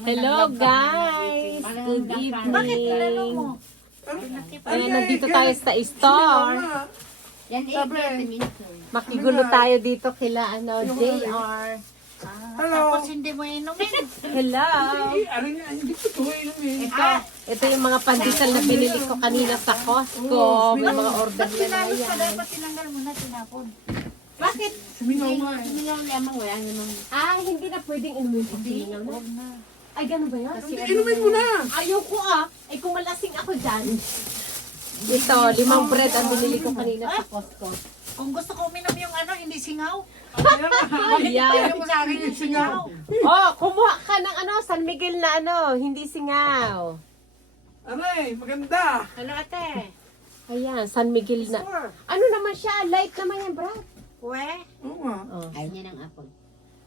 Hello guys! Good Bakit tinanong mo? evening! Ayan, nandito tayo sa store. Yan Makigulo tayo dito kila JR. Tapos hindi mo inumin. Hello! Hindi ko ito inumin. Ito yung mga pandesal na binili ko kanina sa Costco. May mga order na na Tinanong ka yan. dapat tinanggal mo na tinapon. Bakit? Sumingaw nga eh. Hindi lang lamang wala naman. Hindi na pwedeng inumin pag siningal mo. Ay, ganun ba yun? Inumin mo na. Ayoko Ay, kung malasing ako dyan. Ito, 5 bread ang binili ko kanina sa Costco. Kung gusto ko uminom yung hindi singaw. Ayan. Yung sa akin yung singaw. Oh, kumuha ka ng San Miguel na hindi singaw. Aray, maganda. Hello ate. Ayan, San Miguel na. Ano naman siya? Light naman yan, Brad. We? Oo nga. Oh. Ayaw niya ng apple.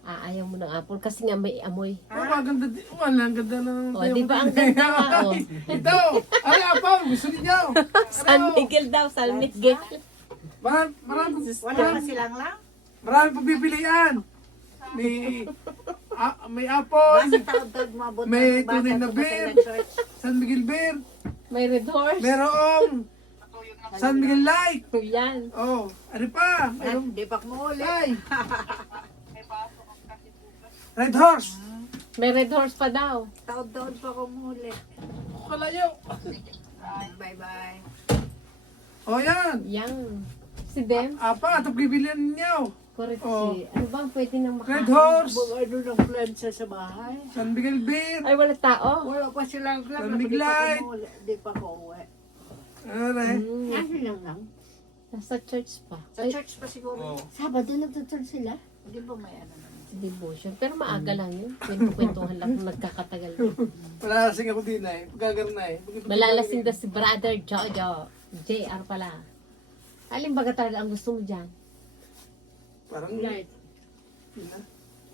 Ayaw mo ng apple kasi nga may amoy. Oo nga, ganda din. Wala, ang ganda na. Oh, di ba ang ganda nga? Oh. Ito. Aray, apaw. Gusto niyo. San Miguel daw, San Miguel. Marami Wala pa silang lang? pagpipilian. May apple. Basta taod-taod mo abot May ng bata tunay na to beer. sa church. San Miguel Beer. May red horse. Merong San Miguel Light. Yan. Oh, ano pa? Mayroong Di pa mo ulit. ay. Red Horse. May red horse pa daw. Taod-taod pa ko mo ulit. Kalayo. Bye-bye. Oh, yan. Yan. Si Dem. Apa, ito bibilihan ninyo. Correct Oh. si. Ano bang pwede nang Red makain? Horse. Ano ng plansa sa bahay? San Miguel Beer. Ay, wala tao. Wala pa silang San lang. Miguel Light. Di pa ko uwi. Aray. Nasa lang? Nasa church pa. Sa church pa siguro. Oh. Sabado nagtutur sila? Hindi ba may naman? Devotion. Pero maaga lang yun. Kwento-kwentuhan lang kung nagkakatagal yun. Malalasing ako din eh. Pagkagar na eh. Malalasing daw si Brother Jojo. JR pala. Alin baga talaga ang gusto mo dyan? Parang Light.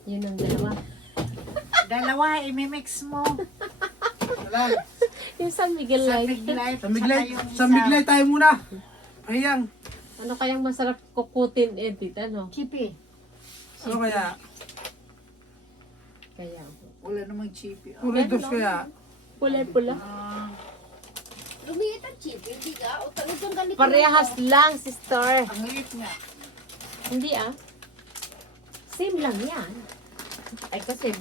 Yun ang dalawa. Dalawa, imimix mo. Wala. Yung San Miguel Sa Light. big life. San Miguel, San Miguel tayo muna. Ayan. Ano kayang masarap kukutin, Edith? Ano? Chippy. Ano kaya? Kaya. Wala namang chippy. Red Horse kaya? Pula-pula. Lumiit ang chip, hindi ka? O talagang ganito Parehas lang, sister. Ang liit nga. Hindi Same lang yan. Ay kasi,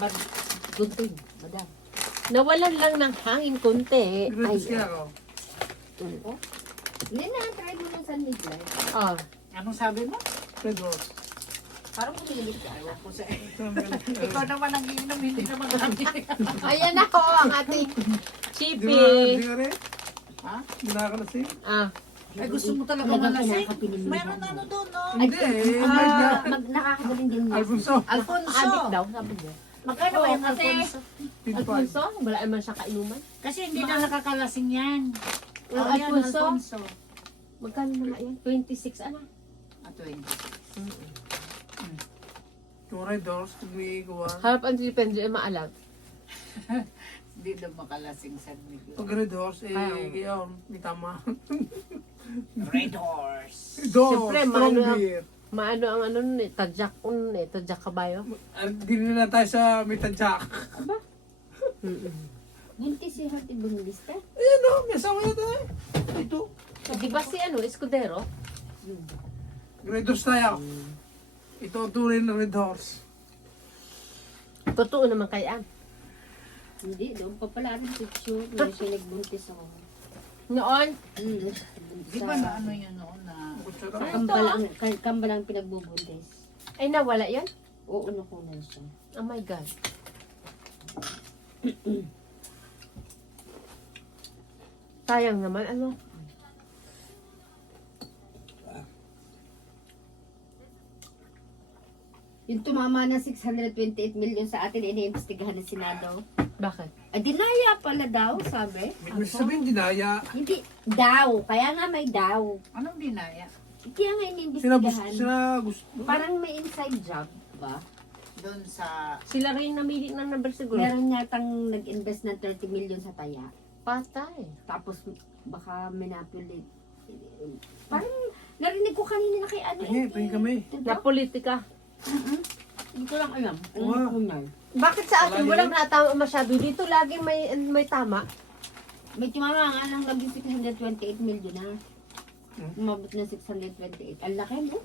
gunting, madam. Nawalan lang ng hangin konti. Red Horse Ay, kaya ako. Hindi na, try mo ng San Miguel. oh. Anong sabi mo? Red Horse. Parang umilit ka. Ewan ko sa Ikaw naman ang iinom, hindi naman kami. Ayan ako, ang ating Di ba? chippy. Di ka rin? Ha? Hindi nakakalasing? Ay, gusto mo talaga malasing? Meron doon, no? Hindi eh. May na- Nakakagaling din mo. Alfonso. Alfonso. Adik daw, sabi niya. Magkano ba yung kasi- Alfonso? Alfonso, wala naman siya kainuman. Kasi hindi na nakakalasing yan. Yung Oh, yan, Alfonso, magkano na nga yan? 26, ano? 20. Yung Red Horse, pag may gawa. Harap ang depende ay maalag. Hindi na makalasing sa Miguel. Pag Red Horse, eh, Ayaw. kaya may tama. Red Horse. Door, Siyempre, strong maano- beer. Maano ang nun tadyak tadyak kabayo. Hindi na tayo sa Mitadjak. Buntis si Hati Bungista. Ayan o, may asawa na tayo. Ito. Di ba si Escudero? Red Horse tayo. Ito ang tunay na Red Horse. Totoo naman kaya. Hindi, doon pa pala rin picture. May siya nagbuntis ako. Noon, Di ba na ano yun noon na... Kambalang pinagbubuntis. ay nawala yan? Oo, nakunan siya. Oh my God. Sayang naman, ano? Yung tumama ng 628 million sa atin, iniimbestigahan ng Senado. Bakit? Ay, dinaya pala daw, sabi. May sabihin dinaya. Hindi, daw. Kaya nga may daw. Anong dinaya? Kaya nga iniimbestigahan. Sila gusto. Parang may inside job ba? Doon sa... Sila rin namili ng number siguro. Meron yatang nag-invest ng 30 million sa taya. Patay. Tapos baka manipulate. Parang narinig ko kanina na kay ano. Pahingi kami. Na politika. Hindi ko lang alam. Wow. Ano Bakit sa atin Wala walang natama masyado? Dito laging may tama. May tumama nga lang naging 628 million na. Umabot na 628. Ang laki mo.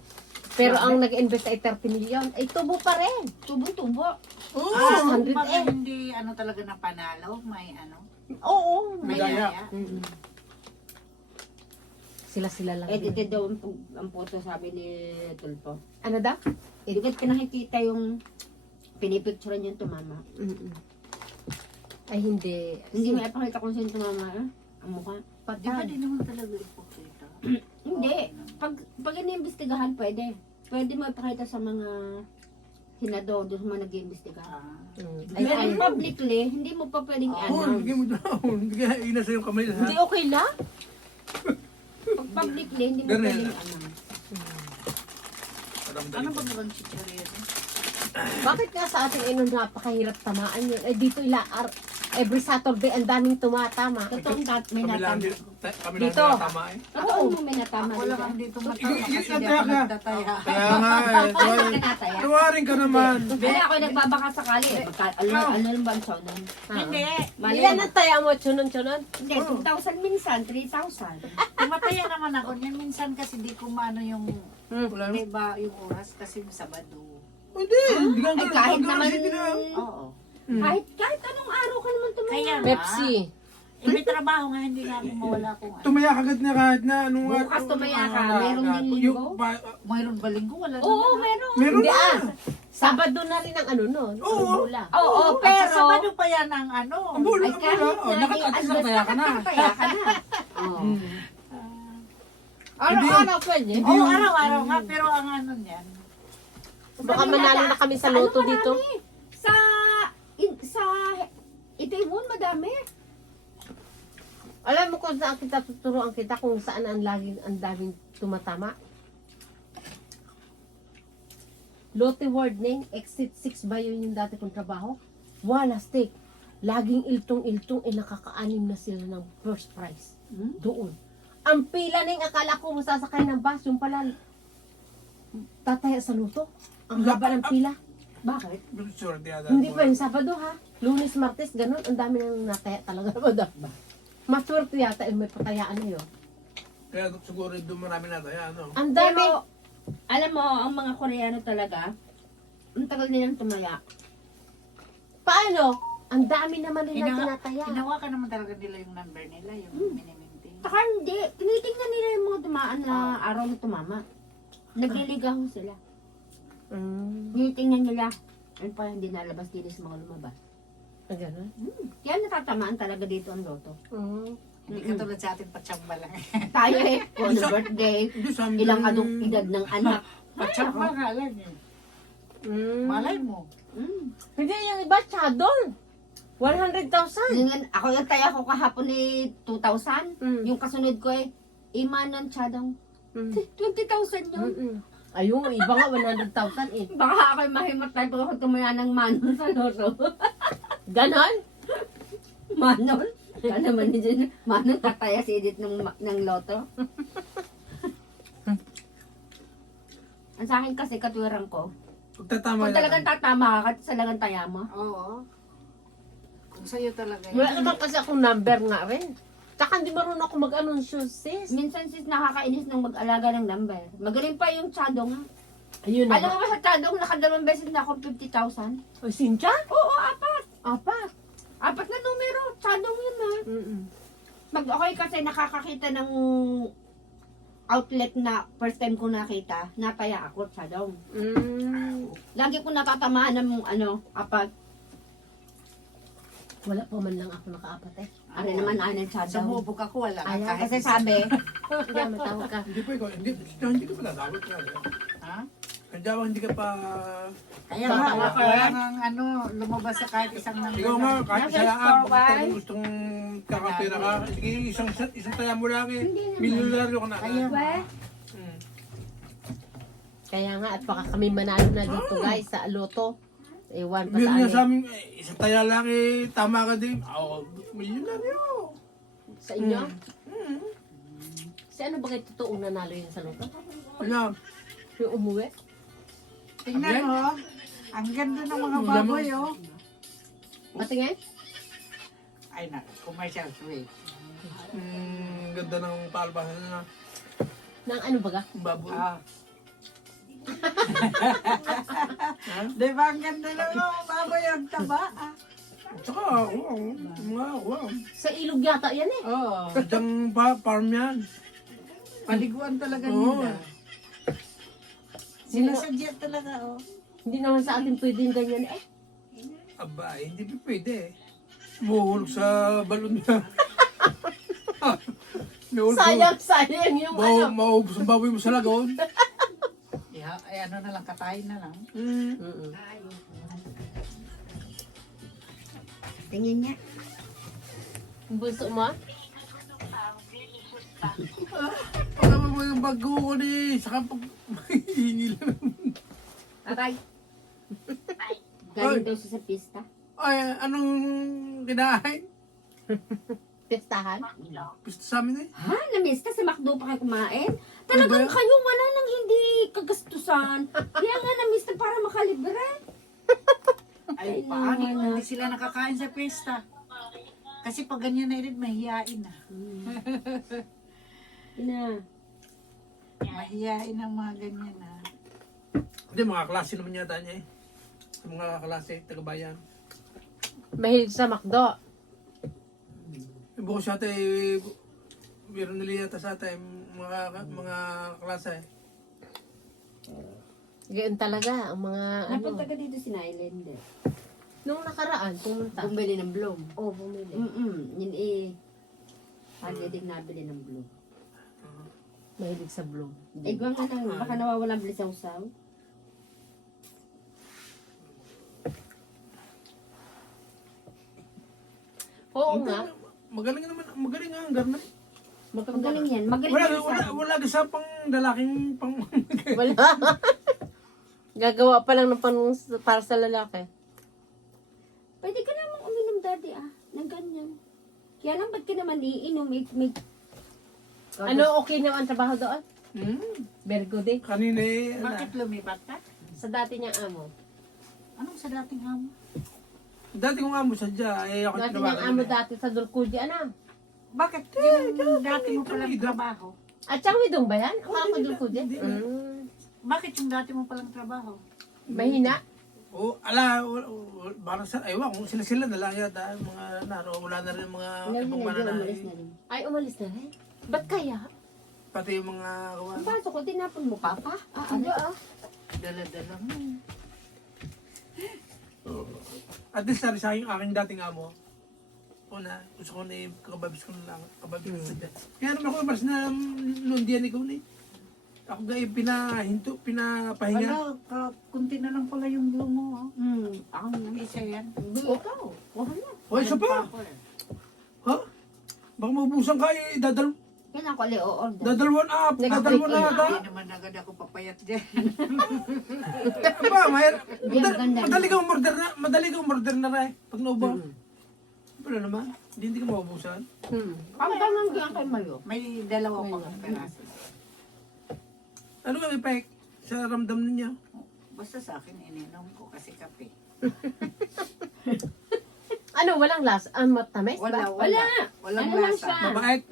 Pero ang nag-invest ay 30 million. Ay tubo pa rin. Tubo-tubo. Oo, Ah, 600 kumbaga eh. hindi ano talaga na panalo, may ano, Oo. may Madaya. yaya. Sila lang. Edited daw ang photo sabi ni Tulpo. Ano daw? Hindi ko nakikita yung pinipicturean yung tumama. Ay hindi. Hindi mo ipakita kung sino tumama. Ang mukha. Di ba di naman talaga ipokita? Hindi. Pag iniimbestigahan, pwede. Pwede mo ipakita sa mga senador doon sa mga nag-iimbestiga. Ah. Ay, Pero ay, publicly, hindi mo pa pwedeng Oh, i-announce. bigyan mo doon. Hindi ka inasa yung kamay hindi lahat. okay lang? Pag publicly, hindi mo Ganun. pwedeng i-announce. Ano ba naman si Chorizo? Bakit nga sa atin ay napakahirap tamaan yun? Ay dito every Saturday ang daming tumatama. Totoong may Kami lang natama. kami lang Dito. tama eh. Totoong mo may natama. Wala dito. kang dito Ikaw, matama kasi di nataya ako ka. nagtataya. Kaya nga eh. Bakit ka nataya? Tuwarin ka naman. Hindi ako nagbabaka sakali. Ano lang ba ang sonon? Hindi, Mali Ilan mo. ang taya mo? Chunon-chunon? Hindi, 2,000 minsan, 3,000. tumataya naman ako. Yan minsan kasi di ko maano yung, Wala naman. diba, yung oras kasi yung Sabado. Hindi. Hindi ka Ay, kahit naman, Oo. kahit anong araw ka naman tumaya. Kaya nga, Pepsi. may trabaho nga, hindi nga ako mawala kung ano. Tumaya kagad na kahit na anong Bukas tumaya ka, meron din linggo? Mayroon ba linggo? Wala Oo, naman. meron. Meron Hindi na. Sabado na rin ang ano nun. Oo. Ang bula. Oo, At sa pero... Sabado pa yan ang ano. Ang bula, Ay, ang kahit bula. Oh, as basta nakataya ka na. nakataya ka na. Oo. Araw-araw pwede. Oo, araw-araw nga, pero ang ano niyan. Baka manalo na kami sa loto Ano, dito. marami. Sa Itaewon, madami. Alam mo kung saan kita tuturuan kita kung saan ang daming tumatama? Lotte Warning, exit 6 ba yun yung dati kong trabaho? Wala stake. Laging iltong-iltong nakaka-anim na sila ng first prize. Doon. Ang pila ning akala ko masasakay ng bus, yung pala tataya sa luto. Ang haba ng pila. Bakit? Sure, di ada. Hindi pa yung Sabado ha. Lunes, Martes, ganun. Ang dami nang nataya talaga. Maswerte yata yung may patayaan na yun. Kaya siguro doon marami nataya, ano? Ang dami. Pero, alam mo, ang mga Koreano talaga, ang tagal nilang tumaya. Paano? Ang dami naman nila tinataya. Hinawakan naman talaga nila yung number nila, yung miniminting. Saka hindi, tinitingnan nila yung mga tumaan na araw na tumama. Nagliligaw sila. Tinitingnan nila. Ano pa, hindi nalabas din sa mga lumabas. Ah, ganun? Kaya natatamaan talaga dito ang loto. Hindi katulad sa atin, patsamba lang. Tayo eh, kung ano birthday, Hindi, sa amin- ilang anong edad ng anak. Patsamba nga lang eh. Malay mo. Hindi, yung iba, Chadol. 100,000. Ako yung taya ko kahapon ni 2,000. Yung kasunod ko eh, Imanon Chadong. 20,000 yun. Ayun, yung iba nga 100,000 eh. Baka ako'y mahimatay pag ako tumaya ng Manon sa loto. Ganon? Manon? Kaya naman din Manon tataya si Edith ng loto. Ang sa akin kasi katwiran ko, Pagtatama kung talagang tatama ka, kahit sa lagang taya mo. Oo. Kung sa'yo talaga Wala yan. naman kasi akong number nga rin. Tsaka hindi marunong ako mag-anunsyo, sis. Minsan sis nakakainis ng mag-alaga ng number. Magaling pa yung Chadong. Ayun na. Alam mo ba sa Chadong, nakadalawang beses na ako 50,000? O, Sinja? Oo, apat. Apat. Apat na numero. Chadong yun ha. Pag ako'y kasi nakakakita ng outlet na first time ko nakita, nataya ako, Chadong. Lagi ko natatamaan ng apat. Wala pa man lang ako nakaapat eh. Ano naman ng Sa Chadong. mubog ako, wala. Ayaw, Kahit kasi sabi, Hindi, matawag ka. Hindi pa ikaw, hindi ka pala dapat nga. Ha? Kaya hindi ka pa... Kaya Baka nga, ka, wala nang lumabas sa kahit isang number. Ikaw nga, kahit Nasa saya store baka ba? talagang gustong kakapira ka. Sige, isang taya mo lang eh. Milyonaryo ka na. Kaya nga. Kaya nga, at baka kami manalo na dito guys sa loto. Ewan pa sa Meron nga sa amin. amin, isang taya lang eh, tama ka din. Oo, milyonaryo. Sa inyo? Si ano ba kayo totoong nanalo yun sa loto? Wala. Yung umuwi? Tingnan mo, ang ganda ng mga baboy, oh. Patingin? Ay na, commercial sweet. Ganda ng palbasan na. Nang ano baga? Ang baboy. Ah. Di ba ang ganda naman, baboy ang taba? Tsaka, wow. Sa ilog yata yan eh. Oo. Sadyang farm yan. Paliguan talaga Oo. nila. Sinasadya talaga, oh. Hindi naman sa atin pwedeng ganyan eh. Aba, hindi pa pwede. Buhulog sa balon niya. Sayang yung ano. Maubos ang baboy mo sa lagon. Ay, ano na lang, katayin na lang. Tingin niya. Ang bulso mo? Pagka mo yung bago ko ni, saka pag hihingi lang. Aray. Galing daw siya sa pista. Ay, anong kinain? Testahan? Pista sa amin eh. Ha? Namista sa McDo pa kayo kumain? Talagang Ano ba? kayo wala nang hindi kagastusan. Kaya nga namista para makalibre. Ay, paano? Hindi sila nakakain sa pesta. Kasi pag ganyan na rin, mahihain na. Ina. Mahihain ang mga ganyan na. Hindi, mga klase naman yata niya eh. Mga klase, tagabayan. Mahilig sa McDo. Bukas yata eh, meron nila yata sa atin, mga klase eh. Ganyan talaga ang mga ano. Napunta ka dito si Nyland eh. Nung nakaraan, pumunta. Bumili ng bloom. Oo, bumili. Yun eh. Lagi din nabili ng bloom. Mahilig sa bloom. Eh, gawin ka lang. Baka nawawalan bilis ang usaw. Oo nga. Magaling nga ang garna. Ang galing yan. Magaling Wala, yan wala, sa wala kasi pang lalaking pang... Wala. Gagawa pa lang ng para sa lalaki. Pwede ka namang uminom, daddy, ng ganyan. Kaya lang, ba't ka naman iinom? Ano, okay naman ang trabaho doon? Very good eh. Kanina eh, Bakit lumipat ka? Sa dati niyang amo. Anong sa dating amo? dati kong amo sadya, eh ako Dati tinawagan niyang amo eh. dati sa Dulcudi, ano? Bakit yung dati mo palang trabaho? At siyang widong ba yan? Ang ako Dulcudi? hindi. Bakit yung dati mo palang trabaho? Mahina? O, parang sa, ewan kung sila na lang yata, mga naro, wala na rin mga ibang Umalis mananahe. na rin. Ay, umalis na rin. Ba't kaya? Pati yung mga Ang pasok ko, tinapon mo, papa. Ano? Dala-dala mo. At least sabi sa aking dating amo, una, gusto ko na kakababis ko na lang, kakababis ko sadya. Kaya naman ako mas na noon diyan ikaw na eh. Ako gaya pinapahinga. Wala, kunti na lang pala yung bloom mo. Ako na. Isa yan. Ikaw. Kuha na. O, isa pa. Ha? Baka maubusan ka eh, Yan ako, o-order. dadalwan up, dadalwan na ata. Hindi naman agad ako papayat dyan. Aba, Hindi, maganda. madali kang umorder na rin. Pag naubaw. Wala naman, hindi ka maubusan. Ang ganang diyan kay Mayo. May dalawa pa kang peraso. Ano ang effect sa ramdam ninyo? Basta sa akin, ininom ko kasi kape. Ano, walang lasa? Matamis Wala, ba? wala. Wala. Walang Ano lang lasa. siya? Mabait.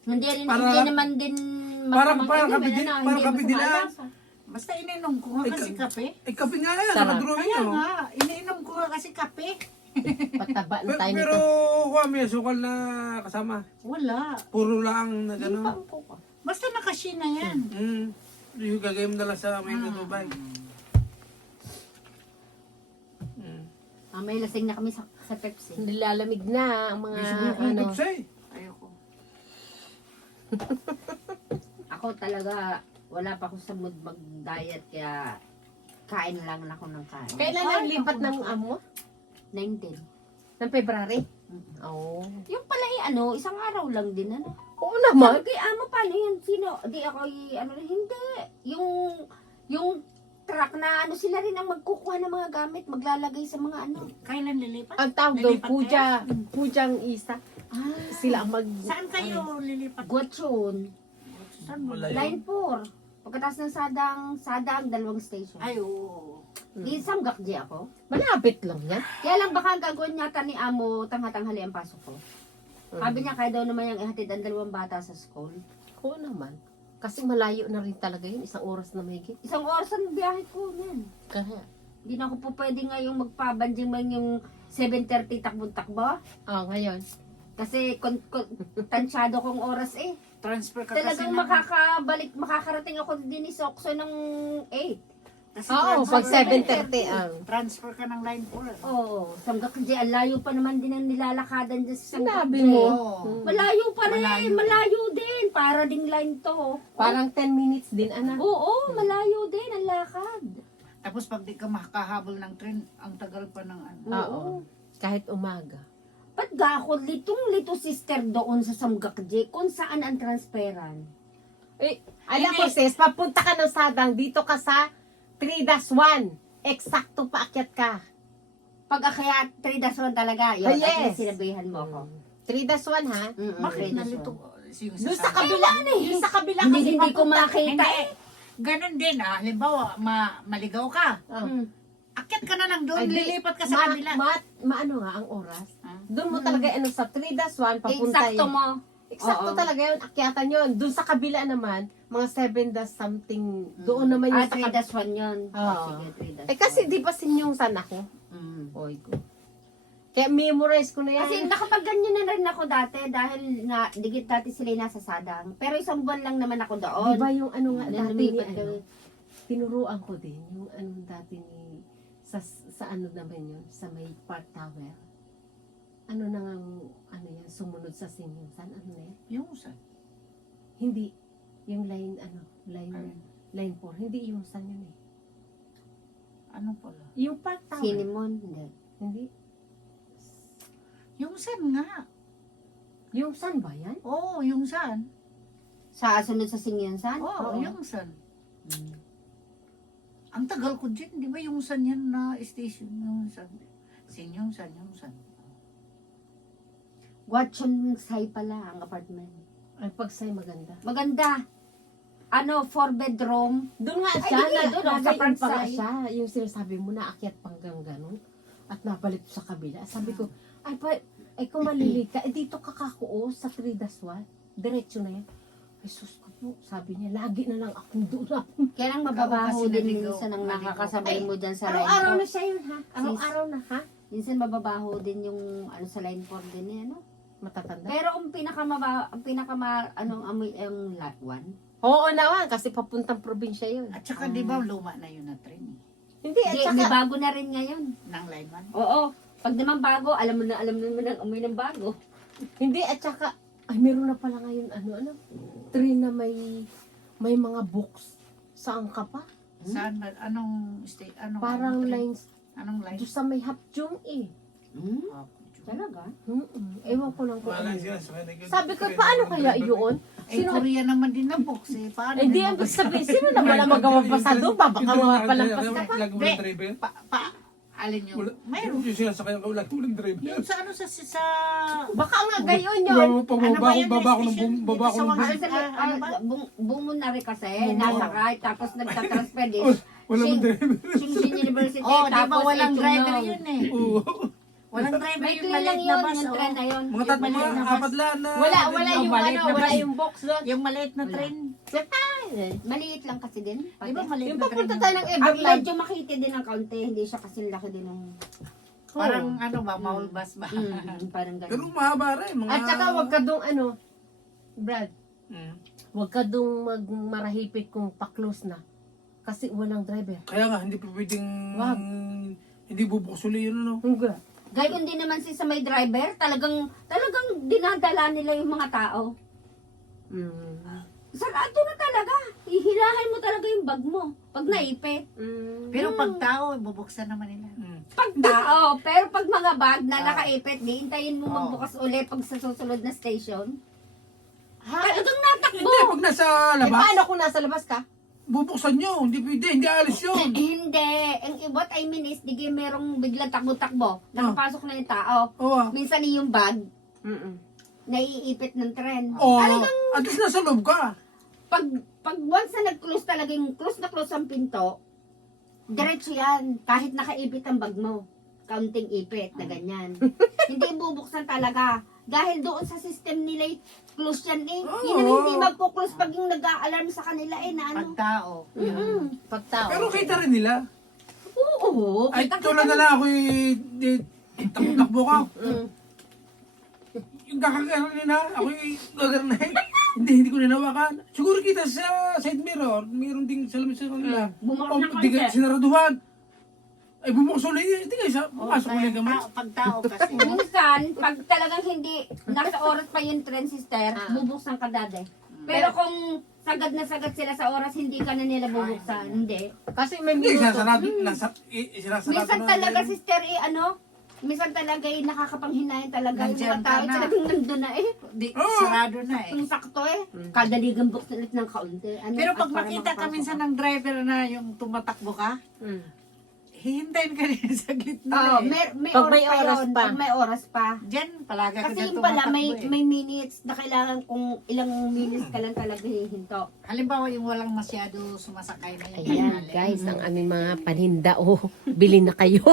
Hindi rin, Para- hindi naman din Parang masamang kape inom, din- ano, parang hindi kape din masama lang. lasa. Basta ininom ko nga kasi kape. Eh, kape nga yan, Sarap. nakadrawing Kaya nyo. nga, ininom ko nga kasi kape. Pataba na tayo Pero, nito. may sukal na kasama. Wala. Puro lang na Hindi gano'n. pa ang kuko. Basta nakashi na yan. Yung gagawin mo na lang sa may Dubai. May lasing na kami sa Pepsi. Nilalamig na ang mga May siguro kong ano. tutsa eh. Ayoko. Ako talaga, wala pa ako sa mood mag-diet, kaya kain lang ako ng kain. Kailan naglipat ng amo? 19. Ng February? Oo. Yung pala isang araw lang din, ano? Oo naman. Sabi kay amo, paano yun? Sino? Di ako, hindi. Yung truck na sila rin ang magkukuha ng mga gamit, maglalagay sa mga Kailan lilipat? Ang tawag doon, Lilipat Pujang Isa. Sila ang mag... Saan kayo lilipat? Guatson. Saan mo? Malayo. Line 4. Pagkatapos ng Sadang, 2 station. Ay, oo. Di Samgakji ako. Malapit lang yan. Kaya lang baka gagawin yata ni Amo tanghatanghali ang pasok ko. Sabi niya kaya daw naman yung ihatid ang 2 bata sa school. Oo naman. Kasi malayo na rin talaga yun. 1 oras na mahigit. 1 oras ang biyahe ko yan. Kaya. Hindi na ako po pwede ngayong magpabanjing man yung 7:30 takbo-takbo. Ngayon. Kasi tansyado kong oras eh. Transfer ka kasi Talagang makakarating ako din ni Sokso ng 8. Kasi Oo, pag 7:30 ang. transfer ka ng line 4. Oo, Samgakji, ang layo pa naman din ang nilalakadan dyan sa Sinabi Samgakji. mo. Oo. Malayo pa rin, Malayo. malayo din. Para ding line to. Parang 10 minutes din, anak. Oo, malayo din ang lakad. Tapos pag di ka makahabol ng train, ang tagal pa ng ano. Oo. Kahit umaga. Ba't ga ako litong-lito sister doon sa Samgakji kung saan ang transferan? Alam ko sis, papunta ka ng Sadang, dito ka sa 3-1. Eksakto paakyat ka. Pag kaya 3-1 talaga, yun, Yes. at yung sinabihan mo ako. 3-1 ha? Bakit 3-1. nalito? Yung Doon sa sasama? kabila, yung sa kabila Hindi, kasi hindi ko papunta. makita Hindi. eh. Ganon din Halimbawa, maligaw ka. Oh. Akyat ka na lang doon, Ay, di- lilipat ka sa kabila. Maano nga ang oras? Ah. Doon mo talaga sa 3-1 papunta Eksakto yun. mo. Eksakto Oo. talaga yun, akyatan yun. Doon sa kabila naman, mga 7-something, doon naman yung sa kabila. 3-1 yun. Oo. Sige, 3-1. Kasi di ba sinyungsan ako? Mm. Oy ko. Kaya memorize ko na yan. Kasi nakapagganyan na rin ako dati dahil digit dati sila yung nasa Sadang. Pero 1 buwan lang naman ako doon. Di ba yung ano nga Nung dati ni lumipat ano, tinuruan ko din yung ano dati ni sa ano naman yun, sa may Park Tower. Ano na nga ano yan, sumunod sa Sinyungsan, ano na yan? Yung saan? Hindi. Yung line, line Ay. 4. Hindi yung San yun eh. Ano pala? Yung Park Tower. Cinnamon, hindi. Hindi. Yung saan nga? Yung San ba yan? Oo, yung saan? Sa sunod sa Singyunsan? Oo, yung saan. Ang tagal ko dyan, di ba yung saan yan na station? Yung saan? Yung saan? Watchon Sai pala ang apartment. Ay, pagsay maganda. Maganda. 4 bedroom. Doon nga Ay, siya, hindi, doon, sa nagayon pa nga Parsay. siya. Yung sinasabi mo na akyat panggang ganun. At nabalik sa kabila. Sabi ko, ay kung malilate ka, dito ka kakuo sa 3-1. Diretso na yan. Ay sus ko po, sabi niya, lagi na lang akong doon ako. Kaya lang mababaho Kasi din naligaw, minsan ang maligaw. nakakasabay mo dyan sa line Araw-araw na 4. siya yun ha? Araw-araw na ha? Minsan mababaho din yung sa line 4 din eh, ano? Matatanda? Pero ang amoy ang lot 1. Oo naman, kasi papuntang probinsya yun. At saka di ba luma na yun na train eh. Hindi, at Hindi, saka, may bago na rin ngayon. Ng line 1. Oo. Pag naman bago, alam mo naman ang amoy ng bago. hindi, at saka, ay meron na pala ngayon, train na may mga books. Saan ka pa? Saan? Anong state? Anong Parang train? lines, Anong line? doon sa may Hapjung eh. Ah, Talaga? Ewan ko lang kung Wala ano. sila sa kanila. Sabi ko, paano kaya yun? Eh, Korea naman din na box eh. Paano Eh di, din ang mabasa? sabihin, sino na wala magawa pa sa doon? Baka mapalampas ka pa. Lagi walang driver. Alin yun? Mayroon. Yung sinasakay ako, lagi walang driver. Yun sa ano sa Baka nga gayon yun. Wala mo pa, Ano ba yan, baba ko ng station? baba ko Dito ng sa bus. ano ba? Bumunari kasi, Bumuna. nasakay, tapos nagtatransfer din. Wala mong driver. Xinjiang University, Oh, di ba tapos walang ito driver yun. yun eh. Oo. Walang driver May yung train lang maliit yun, na bus. yung oh. train na yun. Mga tatlo, maliit na bus. apat lang na. Wala yung maliit na wala bus. yung box doon. Yung maliit na Wala. train. Maliit lang kasi din. Di ba Yung maliit na train? papunta tayo ng Ang Everland. medyo makiti din ng kaunti, hindi siya kasi laki din ng... Parang ano ba, maul bus ba? parang Pero ganun. mahaba rin. Mga... At saka wag ka dong Brad, Mm. wag ka dong magmarahipit kung pa-close na. Kasi walang driver. Kaya nga, hindi pa pwedeng... Wag. Hindi bubuksuli yun, no? Hangga. Gayon din naman si sa may driver, talagang dinadala nila yung mga tao. Sarado na talaga. Ihilahin mo talaga yung bag mo. Pag naipit. Pero pag tao, bubuksan naman nila. Mm. Pag tao, pero pag mga bag na nakaipit, di hintayin mo Oo. magbukas ulit pag sa susunod na station. Ha? Talagang natakbo. Hindi, pag nasa Eh, labas, paano kung nasa labas ka? bubuksan nyo. Hindi pwede, hindi alis yun. Hindi. What I mean is, di kayo merong biglang takbo-takbo. Nakapasok na yung tao. Oo. Minsan yung bag, naiipit ng tren. Oh, at least nasa loob ka. Pag Pag once na nag-close talaga yung close ang pinto, diretso yan. Kahit nakaipit ang bag mo. Kaunting ipit na ganyan. Hindi bubuksan talaga. Dahil doon sa system nila, close yan eh. Yun ang hindi magpo-close pag yung nag-a-alarm sa kanila eh na ano. Pagtao. Pagtao. Pero kita rin nila. Oo. Ay, tulad na lang ako takbo ka. Yung kakagano nila, ako gagano na hindi ko ninawakan. Siguro kita sa side mirror, mayroon ding salamin sa kanila. Bumukas na Di ka konti. sinaraduhan. Ay, bubukas ulit. Hindi kayo pumasok ulit kamay. Pagtao kasi. Minsan, pag talagang hindi, nasa oras pa yung transistor, bubuksan ka dade. Pero kung sagad na sagad sila sa oras, hindi ka na nila bubuksan. Hindi. Kasi may Hindi, minuto. sinasarado. Sinasarado Minsan na. talaga, sister, minsan talaga yung nakakapanghinayan talaga yung Nandiyan mga tao. ka na. Talagang nandun na eh. Di, sarado na eh. Yung sakto eh. Kadaligang buksan ulit ng kaunti. Ano, Pero pag at para makita ka makapasok minsan ng driver na yung tumatakbo ka, hihintayin ka rin sa gitna Oo, eh. may Pag oras may pa oras yun. pa. Pag may oras pa. Diyan, palagi ka Kasi dyan yung pala, tumatakbo eh. may minutes na kailangan kung ilang minutes ka lang talaga hihinto. Halimbawa yung walang masyado sumasakay na yung Ayan, tanghali. guys, ang aming mga paninda. Oh, bili na kayo.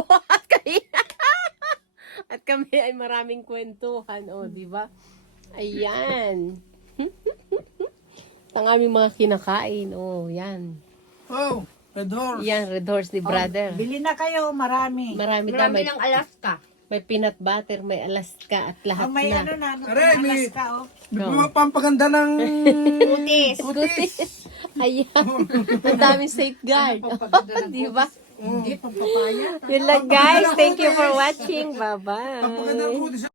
At kami ay maraming kwentuhan. Oh, di ba? Ayan. Ang aming mga kinakain. Oh, yan. Oh, Red Horse. Yan, Red Horse ni brother. Bili na kayo, marami. Marami Marami may, ng Alaska. may peanut butter, may Alaska at lahat Oh, may na. ano na, Aray, may- alas ka oh. Mga pampaganda ng Kutis. kutis. Ayan. Ang daming safeguard. Pampaganda ng Di ba? Hindi, pampapaya. Yun lang, guys. Thank you for watching. Bye-bye. Pampaganda ng kutis.